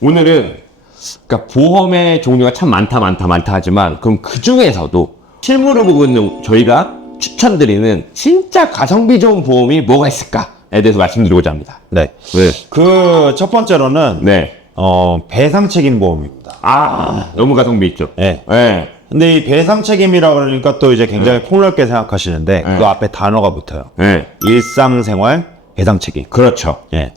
오늘은 그러니까 보험의 종류가 참 많다 하지만 그럼 그 중에서도 실무를 보고 있는 저희가 추천드리는 진짜 가성비 좋은 보험이 뭐가 있을까에 대해서 말씀드리고자 합니다. 네. 네. 그 첫 번째로는 네. 배상 책임 보험입니다. 너무 가성비 있죠. 네. 네. 근데 이 배상 책임이라 그러니까 또 이제 굉장히 폭넓게 생각하시는데 그 앞에 단어가 붙어요. 네. 일상생활 배상 책임. 그렇죠. 예.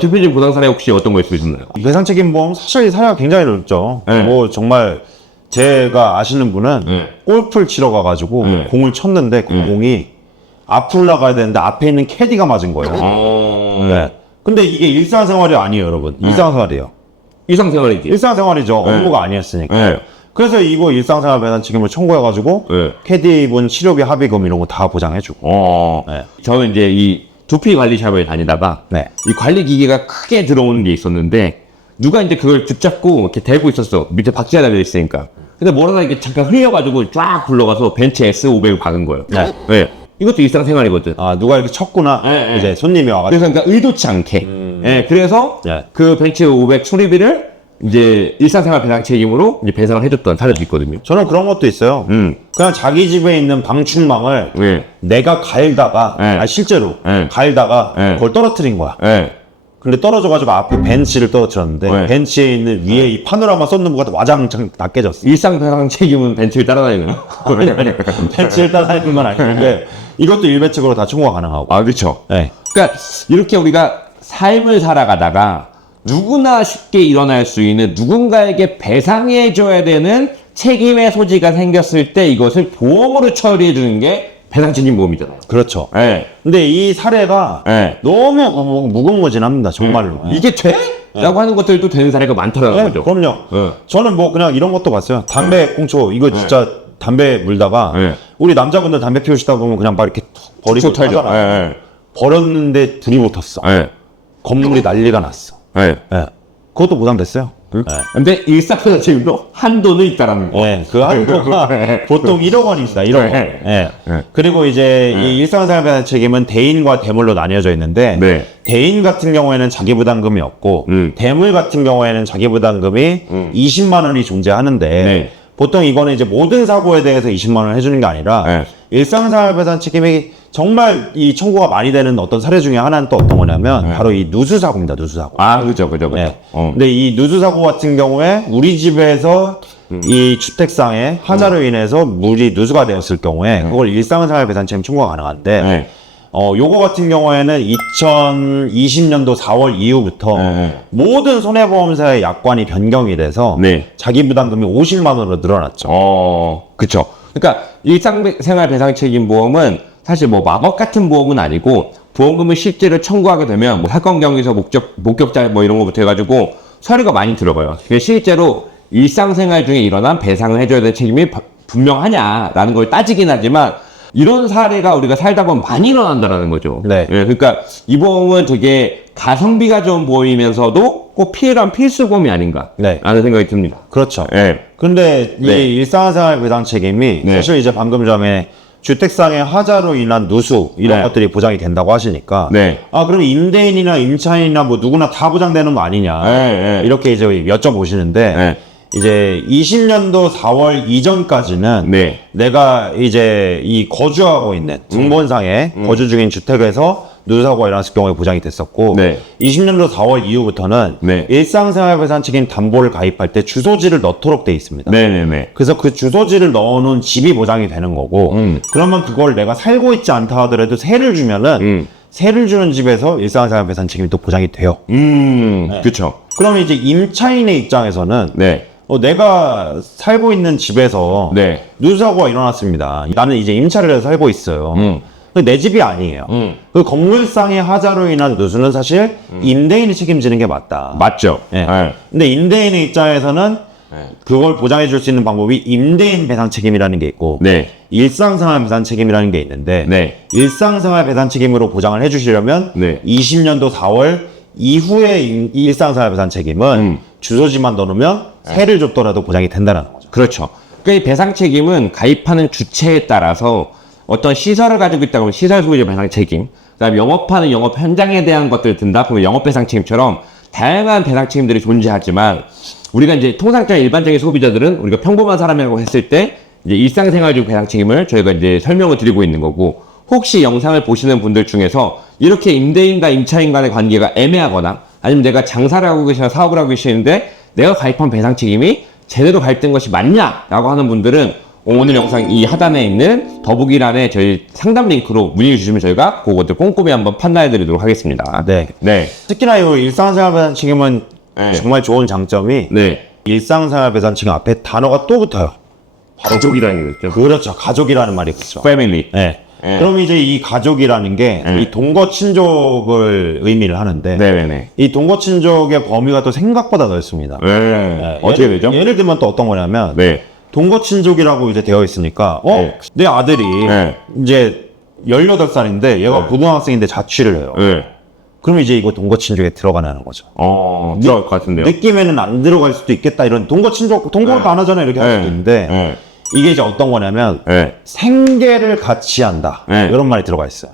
대표님 부상 사례 혹시 어떤 거 있으셨나요? 배상 책임 보험 사실 사례가 굉장히 넓죠. 네. 뭐 정말 제가 아시는 분은 네. 골프를 치러 가가지고 네. 공을 쳤는데 그 공이 앞으로 나가야 되는데 앞에 있는 캐디가 맞은 거예요. 네. 근데 이게 일상생활이 아니에요, 여러분. 일상생활이에요. 일상생활이지. 일상생활이죠. 업무가 아니었으니까. 네. 그래서 이거 일상생활 배상 책임을 청구해가지고 네. 캐디분 치료비 합의금 이런 거 다 보장해주고. 네. 저는 이제 이 두피 관리샵을 다니다가 네. 이 관리 기계가 크게 들어오는 게 있었는데 누가 이제 그걸 붙잡고 이렇게 대고 있었어. 밑에 박지가 달려 있으니까. 근데 뭐라나 이렇게 잠깐 흘려가지고 쫙 굴러가서 벤츠 S500을 박은 거예요. 네. 네. 이것도 일상생활이거든. 아, 누가 이렇게 쳤구나. 네, 이제 손님이 와가지고. 그래서 그러니까 의도치 않게. 네, 그래서 네. 그 벤츠 500 수리비를 이제 일상생활 배상 책임으로 이제 배상을 해줬던 사례도 있거든요. 저는 그런 것도 있어요. 그냥 자기 집에 있는 방충망을 네. 내가 갈다가, 네. 실제로 네. 갈다가 네. 그걸 떨어뜨린 거야. 네. 근데 떨어져가지고 앞에 벤치를 떨어뜨렸는데 네. 벤치에 있는 위에 이 파노라마 썬루프가 와장창 다 깨졌어. 일상 배상 책임은 벤츠를 따라다니는. 벤치를 따라다니는 건 아닌데 이것도 일배책으로 다 청구가 가능하고. 아, 그렇죠. 네. 그러니까 이렇게 우리가 삶을 살아가다가 누구나 쉽게 일어날 수 있는 누군가에게 배상해줘야 되는 책임의 소지가 생겼을 때 이것을 보험으로 처리해주는 게 배상책임 보험이잖아요. 그렇죠. 네. 근데 이 사례가 네. 너무 무궁무진합니다. 정말로. 이게 돼? 라고 하는 것들도 되는 사례가 많더라고요. 네, 그럼요. 네. 저는 뭐 그냥 이런 것도 봤어요. 담배 꽁초 이거 진짜 담배 물다가 네. 우리 남자분들 담배 피우시다 보면 그냥 막 이렇게 툭 버리고 털죠. 하잖아요. 네. 버렸는데 불이 붙었어. 네. 건물이 난리가 났어. 네. 네. 그것도 부담됐어요. 네. 근데 일상배상 책임도 한도는 있다라는 거. 네, 그 한도가 보통 1억 원이 있다. 1억 원. 네. 네. 네. 그리고 이제 이 일상생활 책임은 대인과 대물로 나뉘어져 있는데 네. 대인 같은 경우에는 자기 부담금이 없고 대물 같은 경우에는 자기 부담금이 20만 원이 존재하는데 네. 보통 이거는 이제 모든 사고에 대해서 20만 원 해주는 게 아니라 네. 일상생활 배상 책임이 정말 이 청구가 많이 되는 어떤 사례 중에 하나는 또 어떤 거냐면 바로 이 누수사고입니다. 누수사고. 아, 그죠. 네. 근데 이 누수사고 같은 경우에 우리 집에서 이 주택상에 하자로 인해서 물이 누수가 되었을 경우에 그걸 일상생활 배상 책임 청구가 가능한데 네. 요거 같은 경우에는 2020년도 4월 이후부터 모든 손해보험사의 약관이 변경이 돼서 네. 자기 부담금이 50만 원으로 늘어났죠. 그쵸. 그러니까 일상생활 배상 책임 보험은 사실 뭐 마법 같은 보험은 아니고 보험금을 실제로 청구하게 되면 뭐 사건 경위에서 목격자 뭐 이런 거부터 해가지고 서류가 많이 들어가요. 실제로 일상생활 중에 일어난 배상을 해줘야 될 책임이 분명하냐라는 걸 따지긴 하지만 이런 사례가 우리가 살다 보면 많이 일어난다라는 거죠. 네. 예, 그러니까 이 보험은 되게 가성비가 좋은 보험이면서도 꼭 필요한 필수 보험이 아닌가 네. 라는 생각이 듭니다. 그렇죠. 예. 근데 이 네. 일상생활 배상 책임이 네. 사실 이제 방금 전에 주택상의 하자로 인한 누수 이런 네. 것들이 보장이 된다고 하시니까 네. 아 그럼 임대인이나 임차인이나 뭐 누구나 다 보장되는 거 아니냐 네. 이렇게 이제 여쭤보시는데 네. 이제 20년도 4월 이전까지는 네. 내가 이제 이 거주하고 있는 등본상에 거주 중인 주택에서 누수사고가 일어났을 경우에 보장이 됐었고 네. 20년도 4월 이후부터는 네. 일상생활배상 책임 담보를 가입할 때 주소지를 넣도록 돼 있습니다. 네네네. 그래서 그 주소지를 넣어놓은 집이 보장이 되는 거고 그러면 그걸 내가 살고 있지 않다 하더라도 세를 주면은 세를 주는 집에서 일상생활배상 책임이 또 보장이 돼요. 그쵸. 그러면 이제 임차인의 입장에서는 네. 내가 살고 있는 집에서 네. 누수사고가 일어났습니다. 나는 이제 임차를 해서 살고 있어요. 내 집이 아니에요. 그 건물상의 하자로 인한 누수는 사실 임대인이 책임지는 게 맞다. 맞죠. 예. 네. 근데 임대인의 입장에서는 그걸 보장해 줄 수 있는 방법이 임대인 배상 책임이라는 게 있고 네. 일상생활 배상 책임이라는 게 있는데 네. 일상생활 배상 책임으로 보장을 해주시려면 네. 20년도 4월 이후의 일상생활 배상 책임은 주소지만 넣어놓으면 세를 줬더라도 보장이 된다는 거죠. 그렇죠. 그러니까 이 배상 책임은 가입하는 주체에 따라서 어떤 시설을 가지고 있다 그러면 시설 소유자 배상 책임, 그다음에 영업하는 영업 현장에 대한 것들을 든다 그러면 영업 배상 책임처럼 다양한 배상 책임들이 존재하지만 우리가 이제 통상적인 일반적인 소비자들은 우리가 평범한 사람이라고 했을 때 이제 일상생활적 배상 책임을 저희가 이제 설명을 드리고 있는 거고, 혹시 영상을 보시는 분들 중에서 이렇게 임대인과 임차인 간의 관계가 애매하거나 아니면 내가 장사를 하고 계시나 사업을 하고 계시는데 내가 가입한 배상 책임이 제대로 가입된 것이 맞냐라고 하는 분들은 오늘 영상 이 하단에 있는 더보기란에 저희 상담 링크로 문의 주시면 저희가 그것들 꼼꼼히 한번 판단해 드리도록 하겠습니다. 네. 네. 특히나 이 일상생활 배상 책임은 네. 정말 좋은 장점이 네. 일상생활 배상 책임 앞에 단어가 또 붙어요. 가족이라는 게 있죠. 그렇죠. 가족이라는 말이 붙죠. 패밀리. 네. 네. 그럼 이제 이 가족이라는 게 이 동거 친족을 의미를 하는데 네네네. 이 동거 친족의 범위가 또 생각보다 넓습니다. 네. 어떻게 되죠? 예를 들면 또 어떤 거냐면 네. 동거 친족이라고 이제 되어 있으니까 네. 내 아들이 네. 이제 18살인데 얘가 고등학생인데 자취를 해요. 네. 그러면 이제 이거 동거 친족에 들어가는 거죠. 들어갈 것 같은데요. 느낌에는 안 들어갈 수도 있겠다. 이런 동거 친족, 동거를 안 하잖아요. 이렇게 할 수도 있는데 네. 이게 이제 어떤 거냐면 네. 생계를 같이 한다. 네. 이런 말이 들어가 있어요.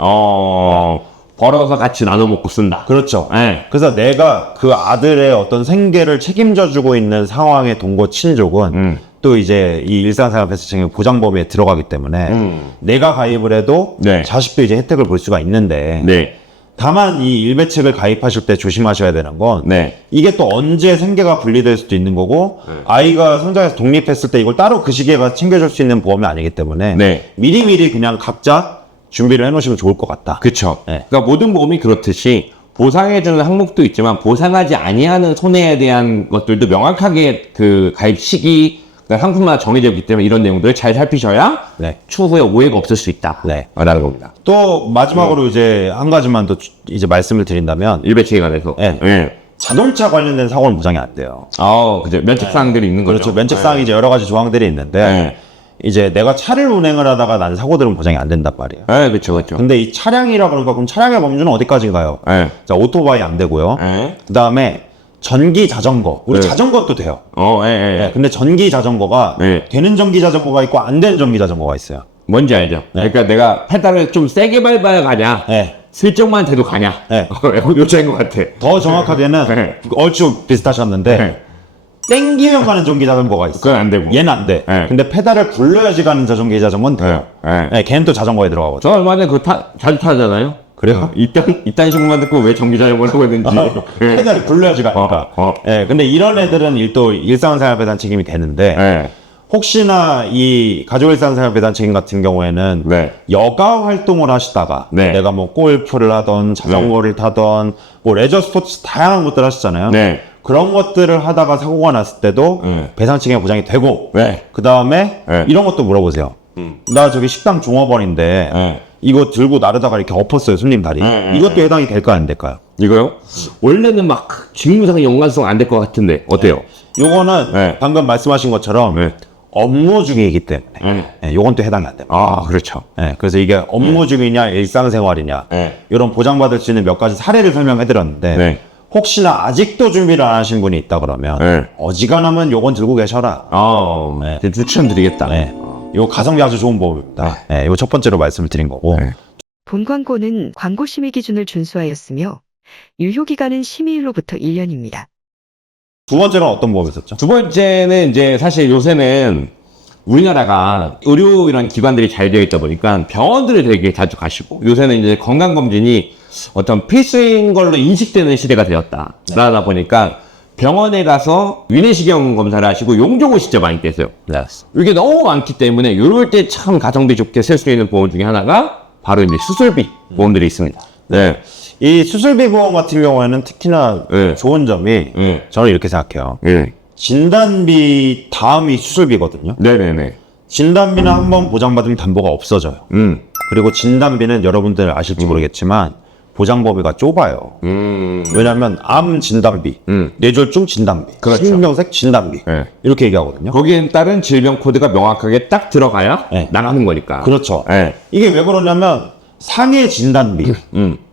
벌어서 같이 나눠 먹고 쓴다. 그렇죠. 네. 그래서 내가 그 아들의 어떤 생계를 책임져 주고 있는 상황의 동거 친족은 또 이제 이 일상생활 배상 책임 보장 범위에 들어가기 때문에 내가 가입을 해도 네. 자식도 이제 혜택을 볼 수가 있는데 네. 다만 이 일배책을 가입하실 때 조심하셔야 되는 건 네. 이게 또 언제 생계가 분리될 수도 있는 거고 아이가 성장해서 독립했을 때 이걸 따로 그 시기에 가서 챙겨줄 수 있는 보험이 아니기 때문에 네. 미리미리 그냥 각자 준비를 해놓으시면 좋을 것 같다. 그쵸. 네. 그러니까 모든 보험이 그렇듯이 보상해주는 항목도 있지만 보상하지 아니하는 손해에 대한 것들도 명확하게 그 가입 시기, 상품마다 정해져 있기 때문에 이런 내용들을 잘 살피셔야 네. 추후에 오해가 없을 수 있다. 네. 라는 겁니다. 또 마지막으로 이제 한 가지만 더 이제 말씀을 드린다면 일배치에 관해서. 네. 네. 자동차 관련된 사고는 보장이 안 돼요. 그죠. 면책사항들이 있는 거죠. 그렇죠. 면책사항이 이제 여러 가지 조항들이 있는데 네. 이제 내가 차를 운행을 하다가 난 사고들은 보장이 안 된단 말이에요. 네, 그렇죠, 그렇죠. 근데 이 차량이라 그러니까 그럼 차량의 범주는 어디까지 가요? 네. 자, 오토바이 안 되고요. 네. 그 다음에 전기 자전거. 우리 네. 자전거도 돼요. 예. 근데 전기 자전거가 네. 되는 전기 자전거가 있고 안 되는 전기 자전거가 있어요. 뭔지 알죠? 그러니까 내가 페달을 좀 세게 밟아야 가냐, 네. 슬쩍만 돼도 가냐. 네. 요 차인 것 같아. 더 정확하게는 네. 얼추 비슷하셨는데 네. 땡기면 가는 전기 자전거가 있어. 그건 안 되고. 얘는 안 돼. 네. 근데 페달을 굴려야지 가는 전기 자전거는 돼요. 네. 네, 걔는 또 자전거에 들어가거든. 저 얼마 전에 자주 타잖아요. 그래요? 이딴 식으로만 듣고 왜 전기자전거를 타고 있는지. 네. 페달을 굴려야지 가니까. 근데 이런 애들은 또 일상생활 배당 책임이 되는데 네. 혹시나 이 가족 일상생활 배당 책임 같은 경우에는 네. 여가 활동을 하시다가 네. 내가 뭐 골프를 하던 자전거를 타던 뭐 레저 스포츠 다양한 것들 하시잖아요. 네. 그런 것들을 하다가 사고가 났을 때도 배상 책임 보장이 되고 네. 그 다음에 네. 이런 것도 물어보세요. 나 저기 식당 종업원인데 네. 이거 들고 나르다가 이렇게 엎었어요, 손님 다리. 이것도 해당이 될까 안 될까요? 이거요? 원래는 막 직무상 연관성 안 될 것 같은데 어때요? 요거는 네. 방금 말씀하신 것처럼 네. 업무 중이기 때문에 요건 또 해당이 안 됩니다. 그렇죠. 그래서 이게 업무 중이냐 일상생활이냐 네. 이런 보장받을 수 있는 몇 가지 사례를 설명해드렸는데 네. 혹시나 아직도 준비를 안 하신 분이 있다 그러면 네. 어지간하면 요건 들고 계셔라. 네. 추천드리겠다. 네. 요 가성비 아주 좋은 보험입니다. 네. 요 첫 번째로 말씀을 드린 거고. 네. 본 광고는 광고 심의 기준을 준수하였으며 유효 기간은 심의일로부터 1년입니다. 두 번째는 어떤 보험이었죠? 두 번째는 이제 사실 요새는 우리나라가 의료 이런 기관들이 잘 되어 있다 보니까 병원들을 되게 자주 가시고 요새는 이제 건강검진이 어떤 필수인 걸로 인식되는 시대가 되었다. 그러다 보니까 병원에 가서 위내시경 검사를 하시고 용종을 진짜 많이 떼세요. 네. 이게 너무 많기 때문에 이럴 때 참 가성비 좋게 쓸 수 있는 보험 중에 하나가 바로 이제 수술비 보험들이 있습니다. 네. 이 수술비 보험 같은 경우에는 특히나 네. 좋은 점이 저는 이렇게 생각해요. 네. 진단비 다음이 수술비거든요. 네네네. 진단비는 한번 보장받으면 담보가 없어져요. 그리고 진단비는 여러분들 아실지 모르겠지만 보장 범위가 좁아요. 왜냐하면 암 진단비, 뇌졸중 진단비, 그렇죠. 심근경색 진단비 네. 이렇게 얘기하거든요. 거기에 따른 질병 코드가 명확하게 딱 들어가야 네. 나가는 거니까. 그렇죠. 네. 이게 왜 그러냐면 상해 진단비,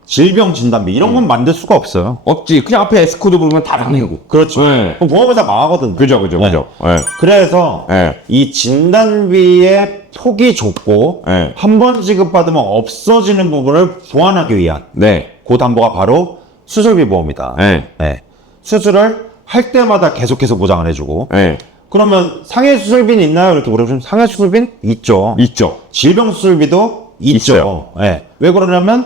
질병 진단비 이런 건 만들 수가 없어요. 없지. 그냥 앞에 S코드 부르면 다 나가고. 그렇죠. 네. 그럼 보험회사 망하거든. 그죠. 네. 네. 그래서 네. 이 진단비의 폭이 좁고 네. 한 번 지급받으면 없어지는 부분을 보완하기 위한 네. 그 담보가 바로 수술비 보험이다. 네. 네. 수술을 할 때마다 계속해서 보장을 해주고 네. 그러면 상해 수술비는 있나요? 이렇게 물어보시면 상해 수술비는 있죠. 있죠. 질병 수술비도 있죠. 있어요. 예. 왜 그러냐면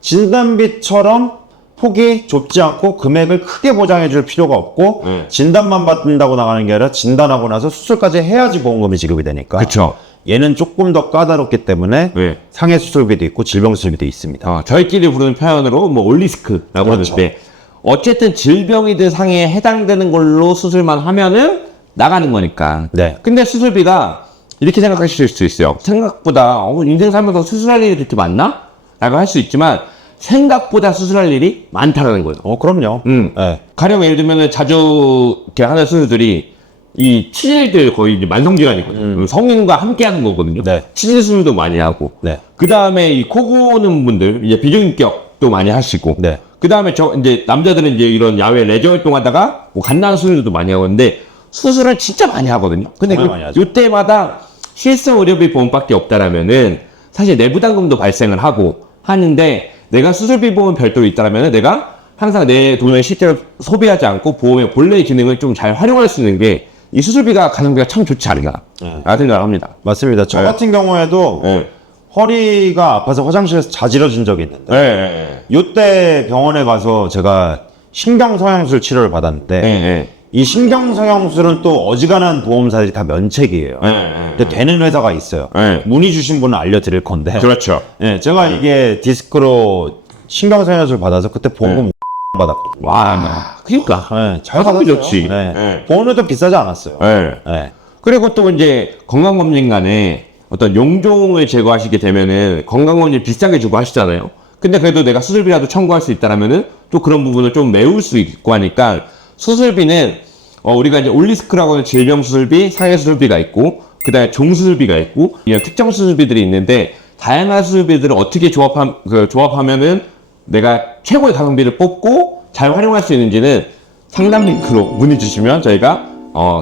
진단비처럼 폭이 좁지 않고 금액을 크게 보장해 줄 필요가 없고 진단만 받는다고 나가는 게 아니라 진단하고 나서 수술까지 해야지 보험금이 지급이 되니까 그쵸. 얘는 조금 더 까다롭기 때문에 네. 상해 수술비도 있고 질병 수술비도 있습니다. 저희끼리 부르는 표현으로 뭐 올리스크라고 그렇죠. 하는데 어쨌든 질병이든 상해에 해당되는 걸로 수술만 하면은 나가는 거니까. 네. 근데 수술비가 이렇게 생각하실 수 있어요. 생각보다 인생 살면서 수술할 일이 그렇게 많나? 라고 할 수 있지만 생각보다 수술할 일이 많다는 거예요. 그럼요. 예. 가령 예를 들면 자주 이렇게 하는 수술들이 이 치질들 거의 이제 만성질환이거든요. 성인과 함께 하는 거거든요. 네. 치질 수술도 많이 하고. 네. 그 다음에 이 코 고는 분들 이제 비중격도 많이 하시고. 네. 그 다음에 이제 남자들은 이제 이런 야외 레저 활동하다가 뭐 갓난 수술도 많이 하는데 수술을 진짜 많이 하거든요. 근데 정말 많이 하죠. 이때마다 실손 의료비 보험밖에 없다라면은 사실 내부담금도 발생을 하고 하는데 내가 수술비 보험 별도로 있다라면은 내가 항상 내 돈을 실제로 소비하지 않고 보험의 본래의 기능을 좀 잘 활용할 수 있는 게 이 수술비가 가성비가 참 좋지 않나 라는 생각을 합니다. 맞습니다. 저 네. 같은 경우에도 네. 허리가 아파서 화장실에서 자지러진 적이 있는데 네. 이때 병원에 가서 제가 신경성형술 치료를 받았는데 네. 이 신경성형술은 또 어지간한 보험사들이 다 면책이에요. 근데 되는 회사가 있어요. 네. 문의 주신 분은 알려드릴 건데 그렇죠. 제가 이게 디스크로 신경성형술 받아서 그때 보험금 받았거든요. 와, 그러니까. 잘 가성비 받았어요. 좋지. 네. 네. 보험료도 비싸지 않았어요. 네. 네. 그리고 또 이제 건강검진간에 어떤 용종을 제거하시게 되면은 건강검진 비싸게 주고 하시잖아요. 근데 그래도 내가 수술비라도 청구할 수 있다라면은 또 그런 부분을 좀 메울 수 있고 하니까 수술비는 우리가 이제 올리스크라고 하는 질병 수술비, 상해 수술비가 있고 그다음에 종수술비가 있고 이런 특정 수술비들이 있는데 다양한 수술비들을 어떻게 조합하면은 내가 최고의 가성비를 뽑고 잘 활용할 수 있는지는 상담 링크로 문의 주시면 저희가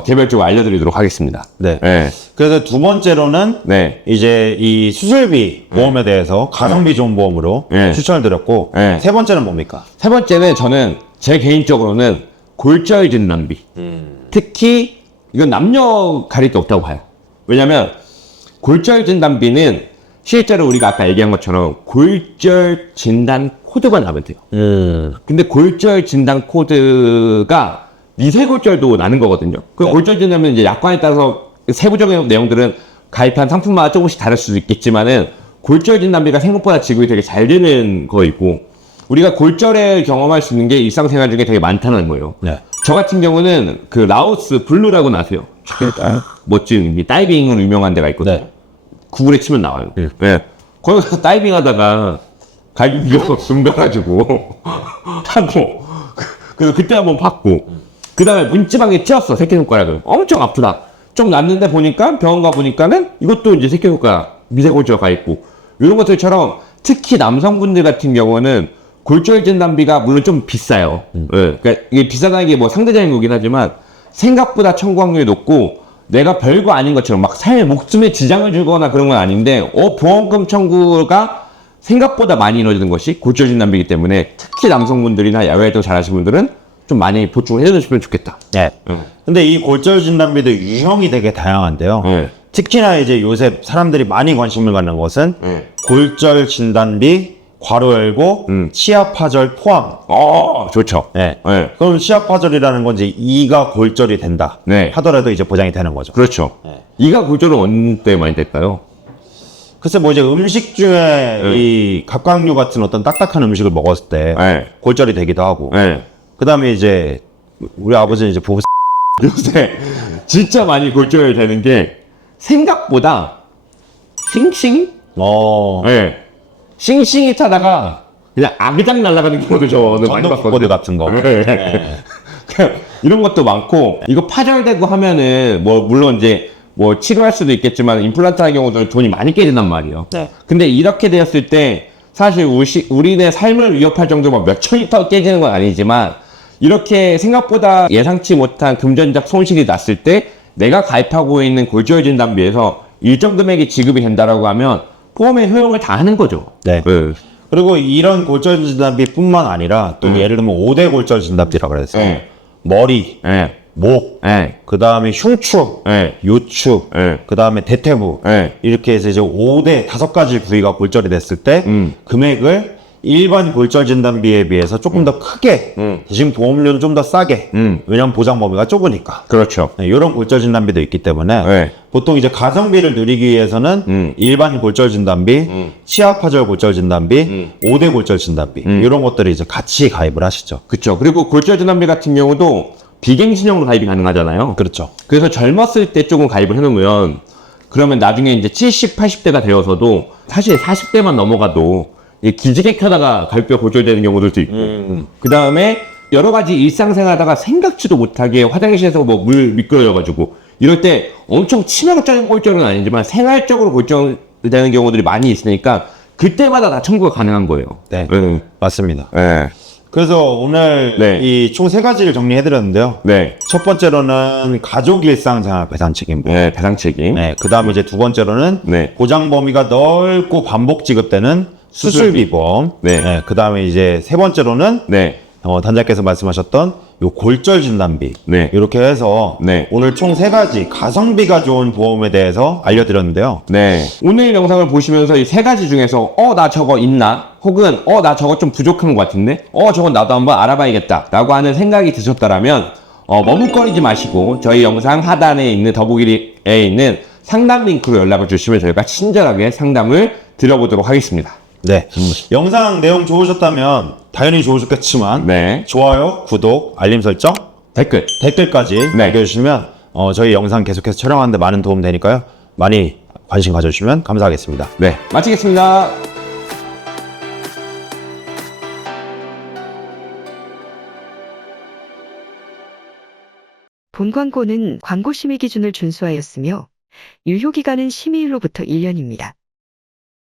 개별적으로 알려드리도록 하겠습니다. 네. 네. 그래서 두 번째로는 네. 이제 이 수술비 보험에 대해서 가성비 좋은 보험으로 네. 추천을 드렸고 네. 세 번째는 뭡니까? 세 번째는 저는 제 개인적으로는 골절 진단비. 특히 이건 남녀 가릴 게 없다고 봐요. 왜냐면 골절 진단비는 실제로 우리가 아까 얘기한 것처럼 골절 진단 코드가 나면 돼요. 근데 골절 진단 코드가 미세골절도 나는 거거든요. 그 골절 진단은 이제 약관에 따라서 세부적인 내용들은 가입한 상품마다 조금씩 다를 수도 있겠지만은 골절 진단비가 생각보다 지급이 되게 잘 되는 거이고 우리가 골절을 경험할 수 있는 게 일상생활 중에 되게 많다는 거예요. 네. 저 같은 경우는 그 라오스 블루라고 나세요. 멋진 다이빙으로 유명한 데가 있거든요. 네. 구글에 치면 나와요. 네. 거기 가서 다이빙 하다가 갈비뼈가 굼가가지고 하고 그래서 그때 한번 봤고 그 다음에 문지방에 찧었어 새끼손가락을 엄청 아프다 좀 났는데 보니까 병원 가 보니까는 이것도 이제 새끼손가락 미세골절가 있고 이런 것들처럼 특히 남성분들 같은 경우는 골절 진단비가 물론 좀 비싸요. 네. 그러니까 이게 비싸다는 게 뭐 상대적인 거긴 하지만 생각보다 청구 확률이 높고 내가 별거 아닌 것처럼 막 삶의 목숨에 지장을 주거나 그런 건 아닌데 보험금 청구가 생각보다 많이 이루어지는 것이 골절 진단비이기 때문에 특히 남성분들이나 야외 활동 잘하시는 분들은 좀 많이 보충을 해주시면 좋겠다. 네. 근데 이 골절 진단비도 유형이 되게 다양한데요. 네. 특히나 이제 요새 사람들이 많이 관심을 갖는 것은 네. 골절 진단비 괄호 열고 치아 파절 포함. 좋죠. 네. 네. 그럼 치아 파절이라는 건 이제 이가 골절이 된다. 네. 하더라도 이제 보장이 되는 거죠. 그렇죠. 네. 이가 골절은 어느 때 많이 될까요? 글쎄 뭐 이제 음식 중에 이 갑각류 같은 어떤 딱딱한 음식을 먹었을 때 네. 골절이 되기도 하고. 네. 그다음에 이제 우리 아버지는 이제 보고 요새 진짜 많이 골절이 되는 게 생각보다 싱싱? 네. 싱싱이 타다가 그냥 아그작 날아가는 경우도 저는 많이 봤거든요. 전동보드 같은 거. 네. 이런 것도 많고 이거 파절되고 하면은 뭐 물론 이제 뭐 치료할 수도 있겠지만 임플란트 하는 경우도 돈이 많이 깨진단 말이에요. 네. 근데 이렇게 되었을 때 사실 우리네 삶을 위협할 정도로 몇 천이 더 깨지는 건 아니지만 이렇게 생각보다 예상치 못한 금전적 손실이 났을 때 내가 가입하고 있는 골절 진단비에서 일정 금액이 지급이 된다라고 하면 보험의 효용을 다 하는 거죠. 네. 그리고 이런 골절 진단비뿐만 아니라 또 예를 들면 5대 골절 진단비라고 그랬어요. 네. 머리, 예, 목, 예, 그 다음에 흉추, 예, 요추, 예. 그 다음에 대퇴부 예. 이렇게 해서 이제 5대 5가지 부위가 골절이 됐을 때 금액을 일반 골절 진단비에 비해서 조금 더 크게 대신 보험료는 좀 더 싸게 왜냐면 보장 범위가 좁으니까 그렇죠. 네, 이런 골절 진단비도 있기 때문에 네. 보통 이제 가성비를 누리기 위해서는 일반 골절 진단비, 치아파절 골절 진단비, 5대 골절 진단비 이런 것들을 이제 같이 가입을 하시죠. 그렇죠. 그리고 골절 진단비 같은 경우도 비갱신형으로 가입이 가능하잖아요. 그렇죠. 그래서 젊었을 때 조금 가입을 해놓으면 그러면 나중에 이제 70, 80대가 되어서도 사실 40대만 넘어가도 이 기지개 켜다가 갈비뼈 골절되는 경우들도 있고 그 다음에 여러 가지 일상생활하다가 생각지도 못하게 화장실에서 뭐 물 미끄러져가지고 이럴 때 엄청 치명적인 골절은 아니지만 생활적으로 골절되는 경우들이 많이 있으니까 그때마다 다 청구가 가능한 거예요. 네, 네. 맞습니다. 네. 그래서 오늘 네. 이 총 3가지를 정리해드렸는데요. 네. 첫 번째로는 가족 일상생활 배상 책임보험. 네. 배상 책임. 네, 그 다음에 이제 두 번째로는 네. 보장 범위가 넓고 반복 지급되는 수술비 보험. 네. 그 다음에 이제 세 번째로는 네. 단장께서 말씀하셨던 요 골절 진단비. 네. 이렇게 해서 네. 오늘 총 3가지 가성비가 좋은 보험에 대해서 알려드렸는데요. 네. 오늘 영상을 보시면서 이 3가지 중에서 나 저거 있나? 혹은 나 저거 좀 부족한 것 같은데? 저건 나도 한번 알아봐야겠다 라고 하는 생각이 드셨다라면 머뭇거리지 마시고 저희 영상 하단에 있는 더보기에 있는 상담 링크로 연락을 주시면 저희가 친절하게 상담을 드려보도록 하겠습니다. 네. 영상 내용 좋으셨다면 당연히 좋으셨겠지만 네. 좋아요, 구독, 알림 설정, 댓글까지 네. 남겨주시면 저희 영상 계속해서 촬영하는데 많은 도움 되니까요. 많이 관심 가져주시면 감사하겠습니다. 네. 마치겠습니다. 본 광고는 광고 심의 기준을 준수하였으며 유효기간은 심의일로부터 1년입니다.